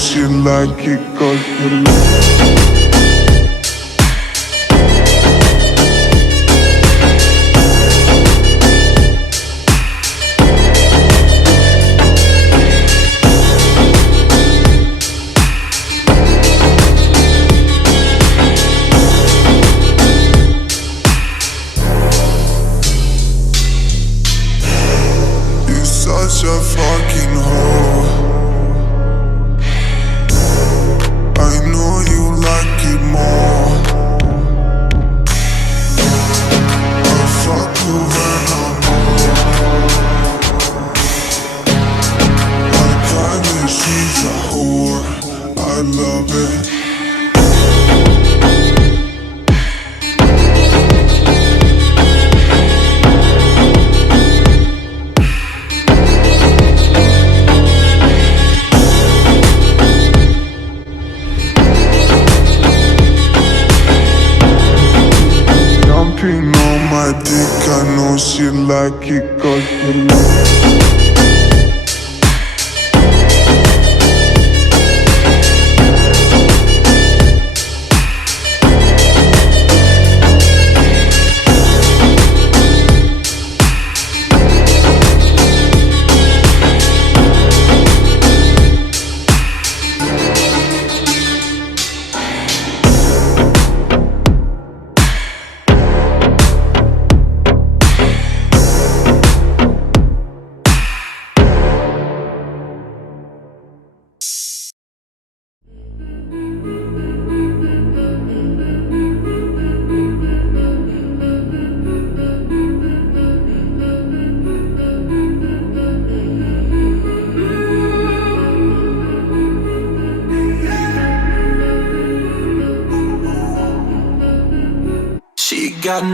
she like it 'cause you such a fucking hoe. I know you like it more. I fuck you when I'm home. I got it, she's a whore. I love it. On my dick, I know she like it